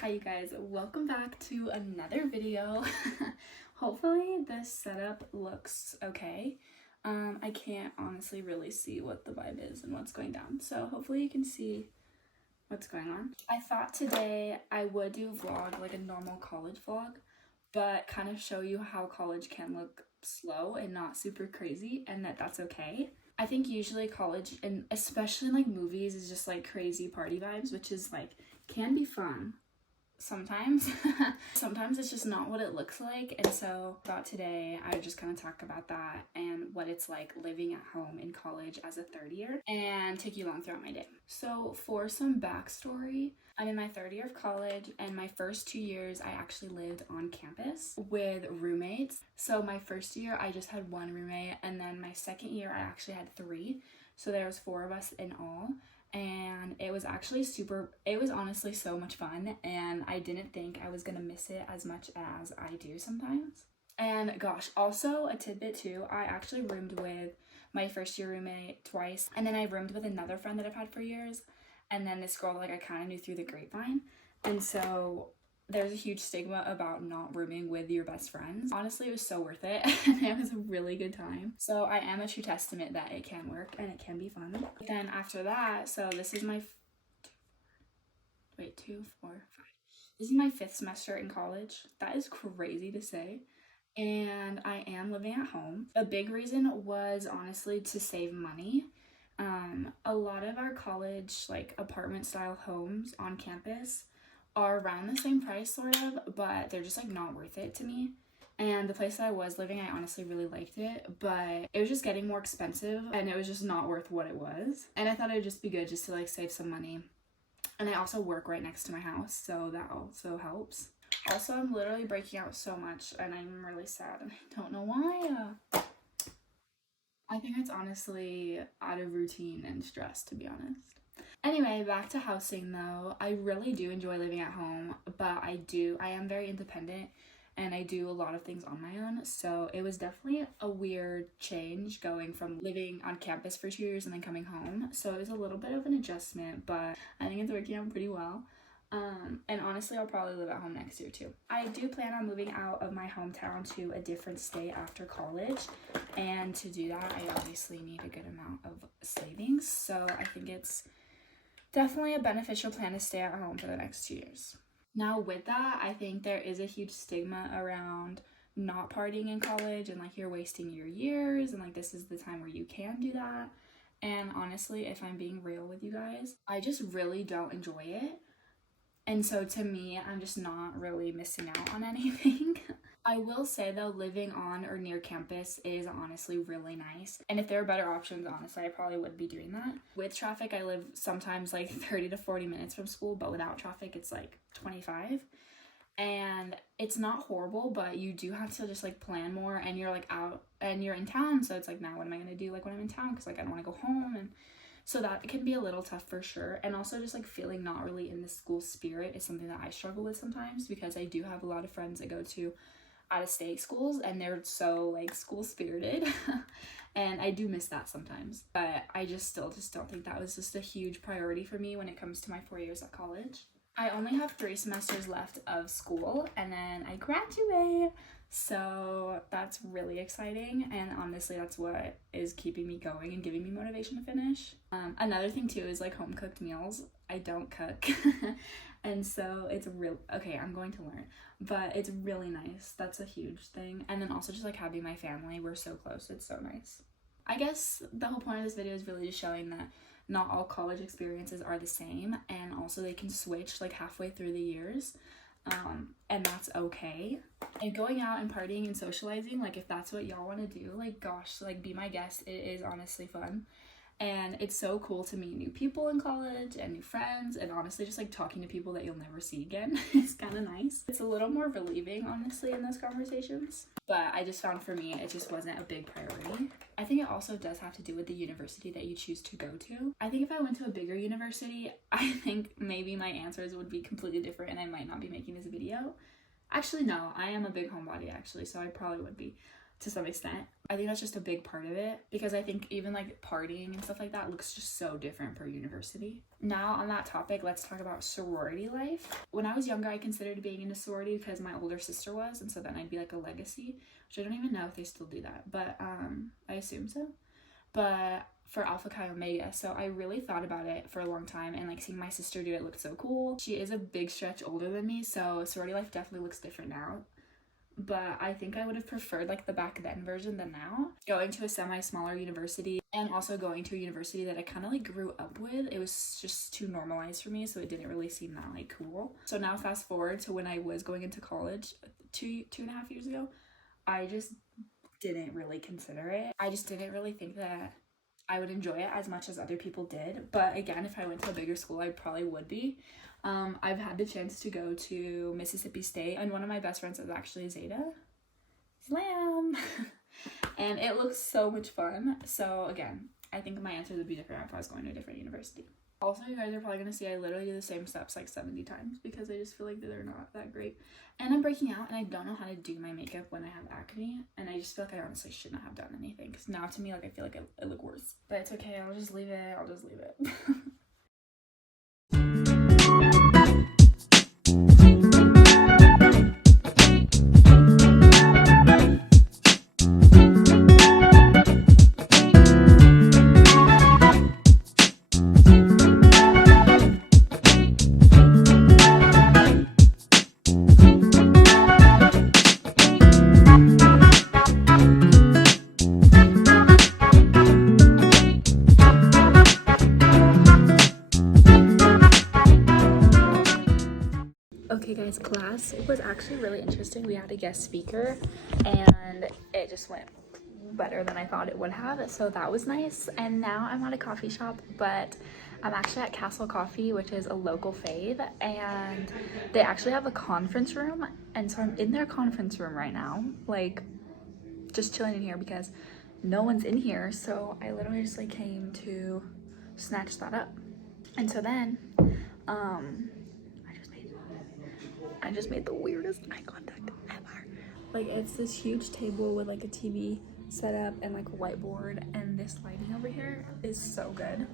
Hi you guys, welcome back to another video. Hopefully this setup looks okay. I can't honestly really see what the vibe is and what's going down, so hopefully you can see what's going on. I thought today I would do a vlog, like a normal college vlog, but kind of show you how college can look slow and not super crazy, and that's okay. I think usually college, and especially in like movies, is just like crazy party vibes, which is like can be fun sometimes. Sometimes it's just not what it looks like, and so I thought today I would just kind of talk about that and what it's like living at home in college as a third year and take you along throughout my day. So for some backstory, I'm in my third year of college, and my first 2 years I actually lived on campus with roommates. So my first year I just had one roommate, and then my second year I actually had three, so there was 4 of us in all. And it was actually honestly so much fun, and I didn't think I was gonna miss it as much as I do sometimes. And gosh, also a tidbit too, I actually roomed with my first year roommate twice, and then I roomed with another friend that I've had for years, and then this girl like I kind of knew through the grapevine. And so there's a huge stigma about not rooming with your best friends. Honestly, it was so worth it, and it was a really good time. So I am a true testament that it can work and it can be fun. But then after that, so this is my this is my 5th semester in college. That is crazy to say. And I am living at home. A big reason was honestly to save money. A lot of our college like apartment style homes on campus are around the same price sort of, but they're just like not worth it to me. And the place that I was living, I honestly really liked it, but it was just getting more expensive, and it was just not worth what it was. And I thought it would just be good just to like save some money. And I also work right next to my house, so that also helps. Also, I'm literally breaking out so much, and I'm really sad, and I don't know why. I think it's honestly out of routine and stress, to be honest. Anyway, back to housing though. I really do enjoy living at home, but I am very independent, and I do a lot of things on my own. So it was definitely a weird change going from living on campus for 2 years and then coming home. So it was a little bit of an adjustment, but I think it's working out pretty well. And honestly, I'll probably live at home next year too. I do plan on moving out of my hometown to a different state after college, and to do that, I obviously need a good amount of savings. So I think it's definitely a beneficial plan to stay at home for the next 2 years. Now with that, I think there is a huge stigma around not partying in college, and like you're wasting your years, and like this is the time where you can do that. And honestly, if I'm being real with you guys, I just really don't enjoy it. And so to me, I'm just not really missing out on anything. I will say though, living on or near campus is honestly really nice. And if there are better options, honestly, I probably would be doing that. With traffic, I live sometimes like 30 to 40 minutes from school, but without traffic, it's like 25. And it's not horrible, but you do have to just like plan more, and you're like out and you're in town. So it's like, now what am I gonna do like when I'm in town? Because like I don't want to go home, and so that can be a little tough for sure. And also just like feeling not really in the school spirit is something that I struggle with sometimes, because I do have a lot of friends that go to out of state schools, and they're so like school spirited. And I do miss that sometimes, but I just don't think that was just a huge priority for me when it comes to my 4 years at college. I only have 3 semesters left of school, and then I graduate. So that's really exciting, and honestly that's what is keeping me going and giving me motivation to finish. Another thing too is like home cooked meals. I don't cook. And so it's okay, I'm going to learn, but it's really nice. That's a huge thing. And then also just like having my family, we're so close, it's so nice. I guess the whole point of this video is really just showing that not all college experiences are the same, and also they can switch like halfway through the years. And that's okay. And going out and partying and socializing, like if that's what y'all want to do, like gosh, like be my guest. It is honestly fun, and it's so cool to meet new people in college and new friends, and honestly just like talking to people that you'll never see again. It's kind of nice. It's a little more relieving honestly in those conversations, but I just found for me it just wasn't a big priority. I think it also does have to do with the university that you choose to go to. I think if I went to a bigger university, I think maybe my answers would be completely different, and I might not be making this video. Actually no, I am a big homebody actually, so I probably would be. to some extent. I think that's just a big part of it, because I think even like partying and stuff like that looks just so different per university. Now on that topic, let's talk about sorority life. When I was younger, I considered being in a sorority because my older sister was, and so then I'd be like a legacy, which I don't even know if they still do that, but I assume so. But for Alpha Chi Omega, so I really thought about it for a long time, and like seeing my sister do it looked so cool. She is a big stretch older than me, so sorority life definitely looks different now. But I think I would have preferred like the back then version than now. Going to a semi-smaller university, and also going to a university that I kind of like grew up with, it was just too normalized for me, so it didn't really seem that like cool. So now fast forward to when I was going into college two and a half years ago, I just didn't really consider it. I just didn't really think that I would enjoy it as much as other people did. But again, if I went to a bigger school, I probably would be. I've had the chance to go to Mississippi State, and one of my best friends is actually Zeta Slam. And it looks so much fun. So again, I think my answer would be different if I was going to a different university. Also, you guys are probably going to see I literally do the same steps like 70 times because I just feel like they're not that great. And I'm breaking out, and I don't know how to do my makeup when I have acne, and I just feel like I honestly should not have done anything, because now to me, like, I feel like I look worse. But it's okay, I'll just leave it. Okay guys, class was actually really interesting. We had a guest speaker, and it just went better than I thought it would have, so that was nice. And now I'm at a coffee shop, but I'm actually at Castle Coffee, which is a local fave, and they actually have a conference room, and so I'm in their conference room right now, like just chilling in here because no one's in here. So I literally just like came to snatch that up. And so then I just made the weirdest eye contact ever. Like, it's this huge table with like a TV set up and like a whiteboard, and this lighting over here is so good.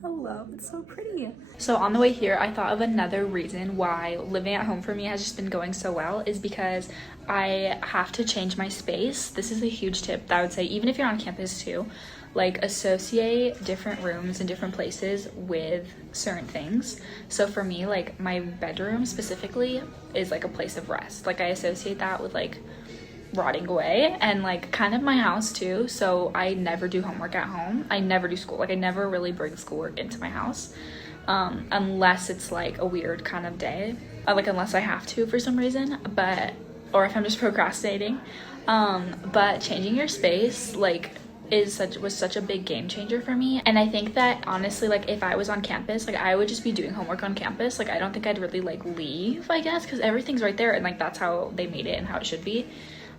Hello, it's so pretty. So on the way here, I thought of another reason why living at home for me has just been going so well is because I have to change my space. This is a huge tip that I would say, even if you're on campus too, like associate different rooms and different places with certain things. So for me, like my bedroom specifically is like a place of rest. Like I associate that with like rotting away, and like kind of my house too. So I never do homework at home. I never do school. Like I never really bring schoolwork into my house unless it's like a weird kind of day, like unless I have to for some reason, or if I'm just procrastinating. But changing your space like was such a big game changer for me. And I think that honestly, like if I was on campus, like I would just be doing homework on campus. Like I don't think I'd really like leave, I guess, because everything's right there, and like that's how they made it and how it should be.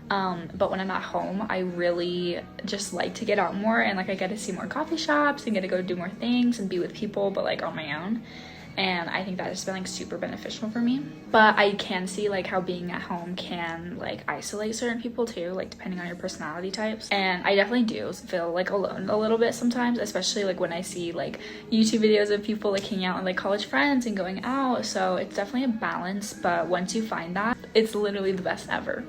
But when I'm at home, I really just like to get out more, and like I get to see more coffee shops and get to go do more things and be with people, but like on my own. And I think that has been like super beneficial for me. But I can see like how being at home can like isolate certain people too, like depending on your personality types. And I definitely do feel like alone a little bit sometimes, especially like when I see like YouTube videos of people like hanging out with like college friends and going out. So it's definitely a balance, but once you find that, it's literally the best ever.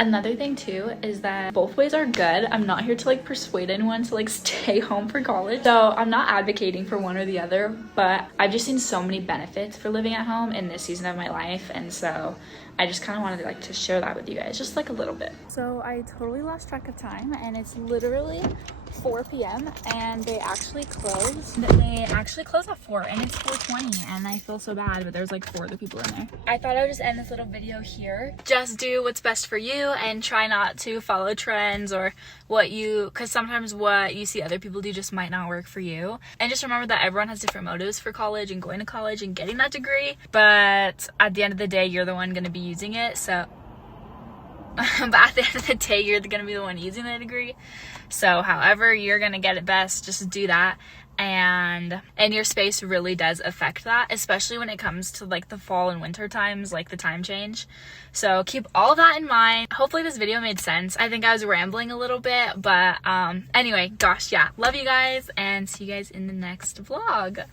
Another thing too is that both ways are good. I'm not here to like persuade anyone to like stay home for college, so I'm not advocating for one or the other, but I've just seen so many benefits for living at home in this season of my life, and so I just kind of wanted like to share that with you guys just like a little bit. So I totally lost track of time, and it's literally 4 p.m. and they actually close at 4, and it's 4:20, and I feel so bad, but there's like 4 other people in there. I thought I would just end this little video here. Just do what's best for you and try not to follow trends or because sometimes what you see other people do just might not work for you. And just remember that everyone has different motives for college and going to college and getting that degree, but at the end of the day, you're the one going to be using it. So but at the end of the day, you're going to be the one using the degree. So however you're going to get it best, just do that. and your space really does affect that, especially when it comes to like the fall and winter times, like the time change. So keep all of that in mind. Hopefully this video made sense. I think I was rambling a little bit, but anyway, gosh, yeah, love you guys and see you guys in the next vlog.